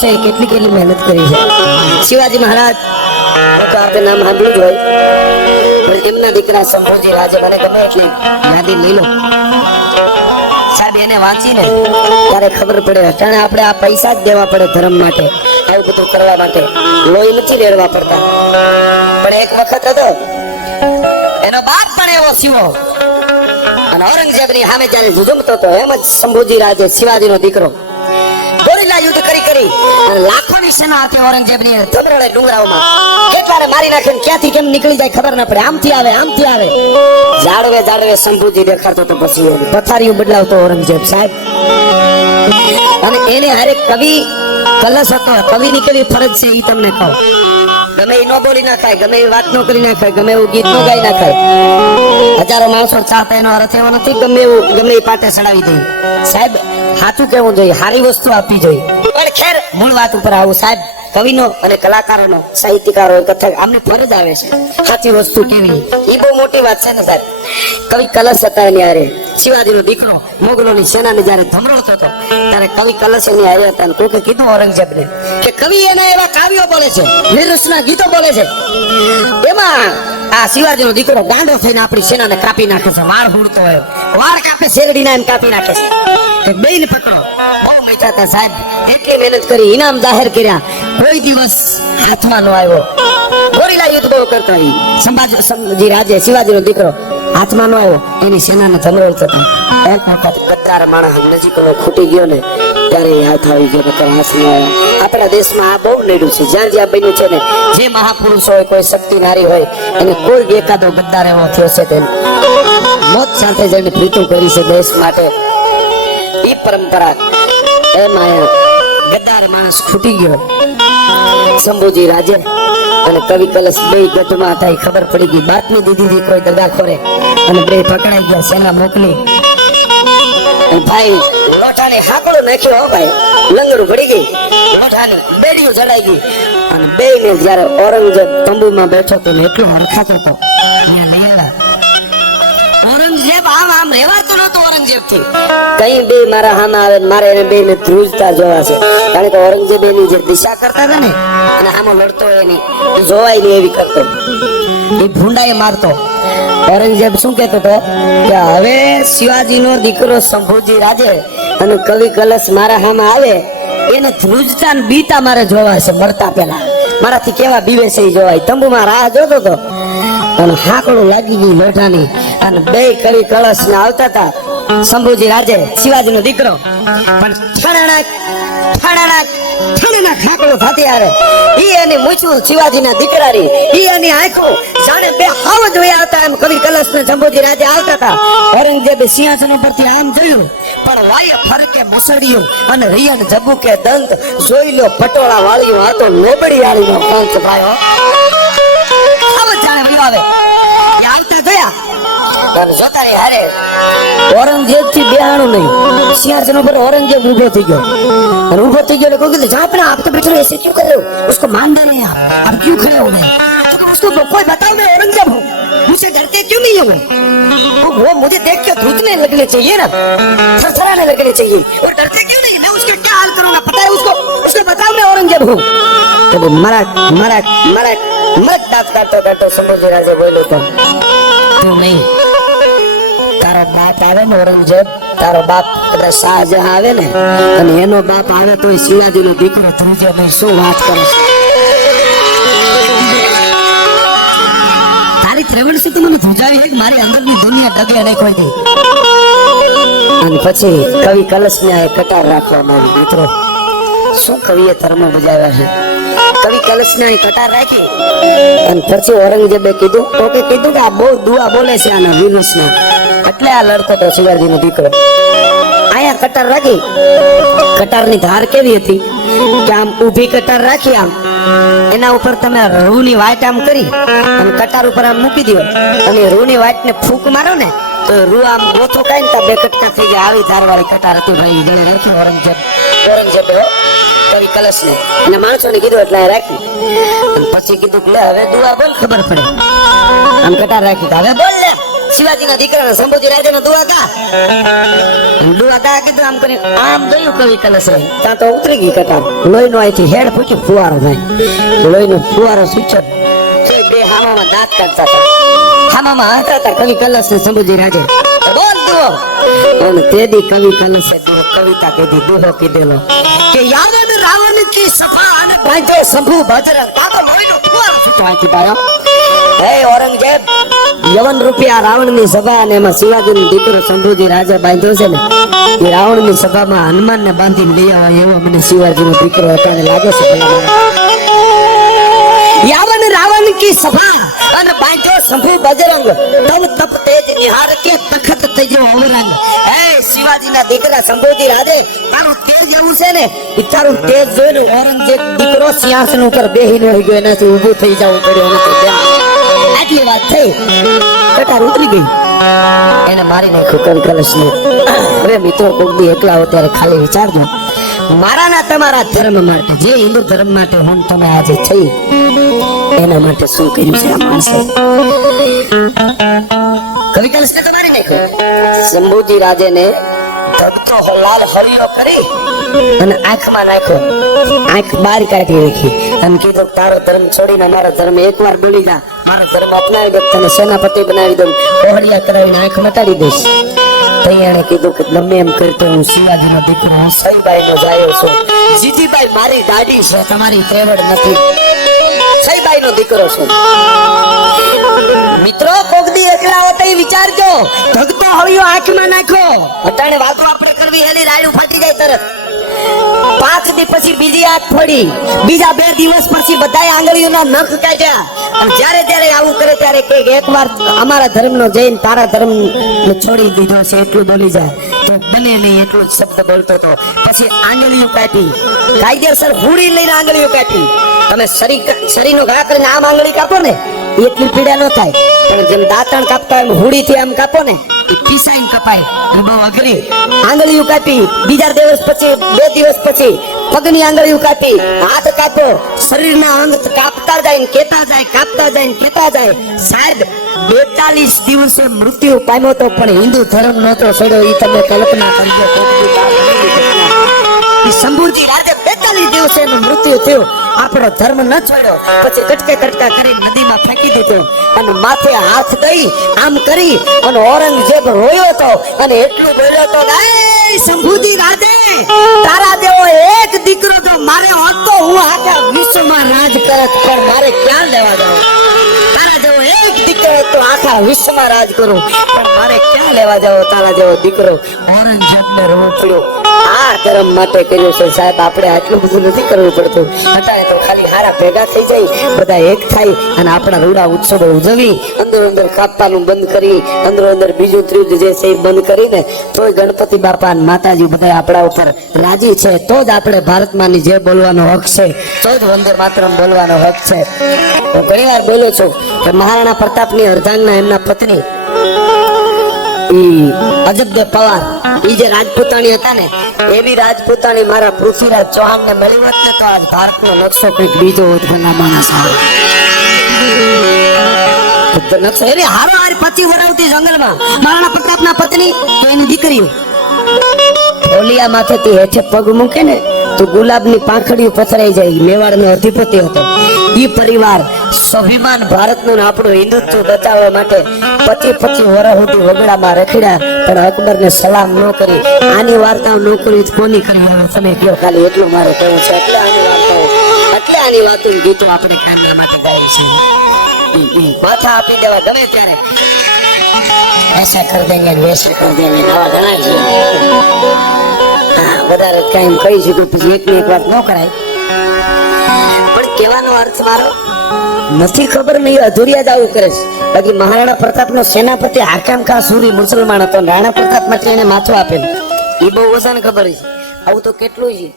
છે કેટલી મહેનત કરી છે શિવાજી મહારાજ તો આપણે નામ સાંભળ્યું જ હોય પણ એમના દીકરા શંભુજી રાજે મને ગમે એટલી યાદી લઈ લો સાહેબ એને વાંચીને ત્યારે ખબર પડે અટાણે આપણે આ પૈસા જ દેવા પડે ધર્મ માટે આવું બધું કરવા માટે લોહી નથી રેડવા પડતા પણ એક વખત હતો એનો બાપ પણ એવો શિવો અને ઔરંગઝેબની સામે જ્યારે ઝુઝુમતો હતો એમ જ શંભુજી રાજે શિવાજીનો દીકરો ગોરીલા યુદ્ધ કરી અને લાખોની સેના હતી ઔરંગઝેબની ધમરોળે ડુંગરાઓમાં કેટલાને મારી નાખે ક્યાંથી કેમ નીકળી જાય ખબર ના પડે આમથી આવે જાડવે શંભુજી દેખાતો તો પછી પથારીઓ બદલાવતો ઔરંગઝેબ સાહેબ અને એને હારે કવિ કલશ હતો કવિની કેવી ફરજ છે એ તમને કહું ગમે એ નો બોલી નાખાય ગમે એ વાત નો કરી નાખાય ગમે એવું ગીત નો ગાઈ નાખાય હજારો માણસો ચાહતા એનો અર્થ એવો નથી ગમે એ પાટે ચડાવી દે સાહેબ સાચું કેવું જોઈએ સારી વસ્તુ આપવી જોઈએ પણ ખેર મૂળ વાત ઉપર આવું સાહેબ કવિનો અને કલાકારોનો સાહિત્યકારો કથક આમને ફરજ આવે છે સાચી વસ્તુ કેવી એ બહુ મોટી વાત છે ને સાહેબ કવિ કલશ હતા એની હારે શિવાજીનો દીકરો મોગલોની સેનાને જ્યારે ધમરોળતો હતો ત્યારે કવિ કલશ એની હારે હતા કોકે કીધું ઔરંગઝેબને કે કવિ એના એવા કાવ્યો બોલે છે નિરસના ગીતો બોલે છે એમાં આ શિવાજીનો દીકરો ગાંડો થઈને આપણી સેનાને કાપી નાખે છે વાળ હુડતો હોય વાળ કાપે શેરડીના એમ કાપી નાખે છે બેન પકડો બહુ મીઠા હતા સાહેબ એટલી મહેનત કરી ઇનામ જાહેર કર્યા કોઈ દિવસ હાથમાં ન આવ્યો ગોરીલા યુદ્ધ બહુ કરતા સંભાજી રાજે શિવાજીનો દીકરો હાથમાં ન આવ્યો એની સેનાને ધમરોળતો હતો એક વખત ગદ્દાર માણસ નજીકનો ખૂટી ગયો ને ત્યારે હાથ આવી ગયો નકર હાથ ન આવ્યો આપણા દેશમાં આ બહુ નેડું છે જ્યાં જ્યાં બન્યું છે ને જે મહાપુરુષ હોય કોઈ શક્તિ નારી હોય અને કોઈ એકાદો ગદ્દાર એવો થયો છે તેને મોત સાથે જેને પ્રીતું કરી છે દેશ માટે એ પરંપરા એમાં ગદ્દાર માણસ ખૂટી ગયો શંભુજી રાજે અને કવિ કલશ બે ગઢમાં હતા ખબર પડી ગઈ બાતમી દીધી કોઈ દગાખોરે અને બે પકડાઈ ગયા સેના મોકલી ભાઈ લોઠાને હાકડો નાખ્યો હો ભાઈ લંગડું પડી ગઈ લોઠાની બેડીઓ જડાઈ ગઈ અને બે ને જયારે ઔરંગઝેબ તંબુમાં બેઠો તો એટલો હરખાતો હતો ઔરંગઝેબ આમ રહેવાતો નતો ઔરંગઝેબ થી કઈ બે મારા હામાં આવે મારે એને બે ને ધ્રુજતા જોવા છે કારણ કે ઔરંગઝેબ એની જે દિશા કરતા હતા ને અને આમાં લડતો એની જોવાય નહીં એવી કરતો એ ભૂંડાએ મારતો ઔરંગઝેબ શું કહેતો હતો કે હવે શિવાજીનો દીકરો શંભુજી રાજે અને કવિ કલશ મારા હામાં આવે એને ધ્રુજતા ને બીતા મારે જોવા છે મરતા પહેલા મારાથી કેવા બીવે છે એ જોવાય તંબુમાં રાહ જોતો હતો અને હાકડું લાગી ગઈ લોઠાની અને બે કવિ કલશ ને આવતા હતા શંભુજી રાજે શિવાજીનો દીકરો પણ ઠાણાના ખાકડો થતી આરે ઈ એની મૂછું શિવાજીના દીકરાની ઈ એની આંખો જાણે બે હાવ જોયા હતા એમ કવિ કલશ ને શંભુજી રાજે આવતા હતા ઔરંગઝેબે સિંહાસન પરથી આમ જોયું પણ વાય ફરકે મુસળિયું અને રિયન જબુકે દંત જોઈ લો પટોળા વાળ્યું આ તો લોબડી વાળીનો કંચ ભાઈઓ હાવ જાણે વયો આવે એ આવતા જોયા અને જોતા રે હારે ઔરંગઝેબ થી બેહાણું નહીં सिंहासन पर औरंगजेब उभो થઈ ગયો और उभो થઈ गयो को कि जहां पे आप तो बैठे ऐसे क्यों कर रहे हो उसको मान देना है आप क्यों खड़े हो गए तो उसको कोई बताओ मैं औरंगजेब हूं मुझसे डरते क्यों नहीं हो वो मुझे देख के धुतने लगने चाहिए ना थरथराने लगने चाहिए और डरते क्यों नहीं मैं उसका क्या हाल करूंगा पता है उसको बताओ मैं औरंगजेब हूं तो मरा मत दांत काटो शंभुजी राजे बोलो तो तू नहीं तारा बाप आवे ने औरंगजेब तारो बाप कदा शाहजहां आवे ने અને એનો બાપ આવે તો શિવાજીનો દીકરો ધ્રુજે નહીં શું વાત કરે તારી ત્રેવડ થી મને ધ્રુજાવી હે મારી અંદરની દુનિયા ડગે નહીં કોઈ દે અને પછી કવિ કલશને આ કટાર રાખવામાં આવી મિત્રો શું કવિએ ધર્મ બજાવ્યા છે કવિ કલશને આ કટાર રાખી અને પછી ઔરંગઝેબે કીધું કે આ બહુ દુઆ બોલે છે આના વિનુસનો એટલે આ લડતો તો શિવાજીનો દીકરો આયા કટાર રાખી કટારની ધાર કેવી હતી કે આમ ઊભી કટાર રાખી આમ એના ઉપર તમે રૂની વાટ આમ કરી અને કટાર ઉપર આમ મૂકી દો અને રૂની વાટને ફૂંક મારો ને તો રૂ આમ ગોથો કાઈ ને બે કટકા થઈ જાય આવી ધારવાળી કટાર હતી ભાઈ ગણે રાખી ઔરંગઝેબ કવિ કલશને અને માણસોને કીધું એટલે રાખી અને પછી કીધું કે લે હવે દુઆ બોલ ખબર પડે આમ કટાર રાખી હવે બોલ લે શિવાજીના દીકરાના સંભોજી રાજાના દુઆ કીધું આમ કરી આમ જોયું કવિ કલશે ત્યાં તો ઉતરી ગઈ કટાર લોહીનો અહીંથી હેડ ફૂટી ફુવારો થાય લોહીનો ફુવારો સૂચક બે હામામાં દાંત કાઢતા હતા હામામાં હતા હતા કવિ કલશ ને સંભોજી રાજે બોલ દુઓ અને તેદી કવિ કલશે દુઓ કવિતા કીધી દુહો કીધેલો કે યાદ રાવણ કી સફા અને બાંધો શંભુ બજરંગ તા તો લોહીનો ફુવારો છૂટો અહીંથી પાયો હે ઔરંગઝેબ યવન રૂપિયા રાવણ ની સભા અને એમાં શિવાજી નો દીકરો શંભુજી રાજા બાંધ્યો છે ને એ રાવણ ની સભામાં હનુમાન ને બાંધીને લઈ આવ્યા એવો મને શિવાજી નો દીકરો હતા લાગે છે યવન રાવણ કી સભા અને બાંધ્યો શંભુ બજરંગ તબ તપ તેજ નિહાર કે તખત તેજો અવરંગ હે શિવાજી ના દીકરા શંભુજી રાજે તારું તેજ એવું છે ને ઈ તારું તેજ જોઈને ઔરંગઝેબ દીકરો સિંહાસન ઉપર બેહીને રહી ગયો એનાથી ઊભું થઈ જવું પડ્યું નથી આટલી વાત થઈ કટાર ઉતરી ગઈ એને મારી નાખ્યું કવિ કલશ ને હવે મિત્રો કોક દી એકલા હો ત્યારે ખાલી વિચારજો મારા ના તમારા ધર્મ માટે જે હિન્દુ ધર્મ માટે હું તમે આજે થઈ એના માટે શું કર્યું છે આ માણસે કવિ કલશ ને તમારી નાખ્યું શંભુજી રાજે ને ધગતો લાલ હરિયો કરી અને આંખમાં નાખ્યો આંખ બહાર કાઢી રાખી અને કીધું તારો ધર્મ છોડીને મારો ધર્મ એકવાર બોલી જા મારો ધર્મ અપનાવી દે તને સેનાપતિ બનાવી દઉં ઓહળિયા કરાવીને આંખ મટાડી દઈશ તૈયાણે કીધું કે ગમે એમ કરતો હું શિવાજી નો દીકરો હું સઈબાઈ નો જાયો છું જીજીબાઈ મારી દાડી છે તમારી ત્રેવડ નથી સઈબાઈ નો દીકરો છું મિત્રો કોકદી એકલા હોતે વિચારજો ભગતો હળિયો આંખમાં નાખો અટાણે વાતો આપણે કરવી હેલી રાયડું ફાટી જાય તરત 5 દી પછી બીજી આંખ ફોડી બીજા 2 દિવસ પછી બધાય આંગળીઓના નખ કાઢ્યા અને જ્યારે જ્યારે આવું કરે ત્યારે કે એકવાર અમારા ધર્મનો જઈને તારા ધર્મ ને છોડી દીધો છે એટલું બોલી જાય તો બને નહીં એટલું જ શબ્દ બોલતો તો પછી આંગળીઓ કાઢી કાયદેસર હુડી લઈને આંગળીઓ કાઢી તમે શરીરનો ઘા કરીને આમ આંગળી કાપો ને એટલી પીડા ન થાય પણ જેમ દાંતણ કાપતા એમ હુડી થી આમ કાપો ને પીસાઈને કપાય બહુ અઘરી આંગળીઓ કાપી બીજા દિવસ પછી 2 દિવસ પછી પગની આંગળીઓ કાપી હાથ કાપો શરીરના અંગ કાપતા જાય ને કેતા જાય કાપતા જાય ને કેતા જાય સાહેબ 42 દિવસે મૃત્યુ પામ્યો તો પણ હિન્દુ ધર્મ નહોતો છોડ્યો ઈ તમે કલ્પના કરજો શંભુજી રાજે 42 દિવસે મૃત્યુ થયું આપણો ધર્મ ન છોડ્યો પછી કટકા કરી નદીમાં ફેંકી દીધો અને માથે હાથ દઈ આમ કરી અને ઔરંગઝેબ રોયો તો અને એટલું બોલ્યો તો એ શંભુજી રાજે તારા જેવો એક દીકરો તો મારે હોત તો હું આખા વિશ્વમાં રાજ કરત પણ મારે ક્યાં લેવા જાવ તારા જેવો એક દીકરો તો આખા વિશ્વમાં રાજ કરું પણ મારે ક્યાં લેવા જાવ તારા જેવો દીકરો ઔરંગઝેબને રોવું પડ્યો આ ધર્મ માટે કર્યું છે સાહેબ આપણે આટલું બધું નથી કરવું પડતું અત્યારે તો ખાલી હારા ભેગા થઈ જાય બધા એક થાય અને આપણા રૂડા ઉત્સવો ઉજવી અંદર કાપવાનું બંધ કરી અંદર બીજું ત્રીજું જે છે બંધ કરીને તોય ગણપતિ બાપા અને માતાજી બધા આપણા ઉપર રાજી છે તો જ આપણે ભારતમાંની જે બોલવાનો હક છે તો જ વંદે માતરમ બોલવાનો હક છે હું ઘણી વાર બોલ્યો છું કે મહારાણા પ્રતાપની અર્ધાંગના એમના પત્ની અજબદે પવાર ઈ જે રાજપૂતાણી હતા ને એવી રાજપૂતાણી મારા પૃથ્વીરાજ ચૌહાણ ને મળી હોત ને તો આજ ભારતનો નકશો કંઈક બીજો હોત ઘણા માણસ નકશો એટલે હારો હાર પતિ વરાવતી જંગલમાં મહારાણા પ્રતાપના પત્ની તો એની દીકરીઓ ઓલિયા માથેથી હેઠે પગ મૂકે ને તો ગુલાબની પાંખડીઓ પથરાઈ જાય મેવાડનો અધિપતિ હતો ઈ પરિવાર સ્વાભિમાન ભારતનું આપણું હિન્દુત્વ બચાવવા માટે 25 વર્ષ સુધી વગડામાં રખડ્યા પણ અકબરને સલામ ન કરી આની વાર્તાઓ ન કરી કોની કરી તમે કહો ખાલી એટલું મારે કહેવું છે એટલે આની વાતો ગીતો આપણે કાનના માટે ગાય છે માથા આપી દેવા ગમે ત્યારે ऐसा कर देंगे वैसा कर देंगे नवा ઘણા છે વધારે કામ કહી છે પછી એકની એક વાત ન કરાય પણ કહેવાનો અર્થ મારો નથી ખબર નહીં અધૂરિયા જ આવું કરે છે બાકી મહારાણા પ્રતાપનો સેનાપતિ હાકામ ખાન સૂરી મુસલમાન હતો રાણા પ્રતાપ માટે એને માથું આપેલું એ બહુ વધારે ખબર છે આવું તો કેટલું છે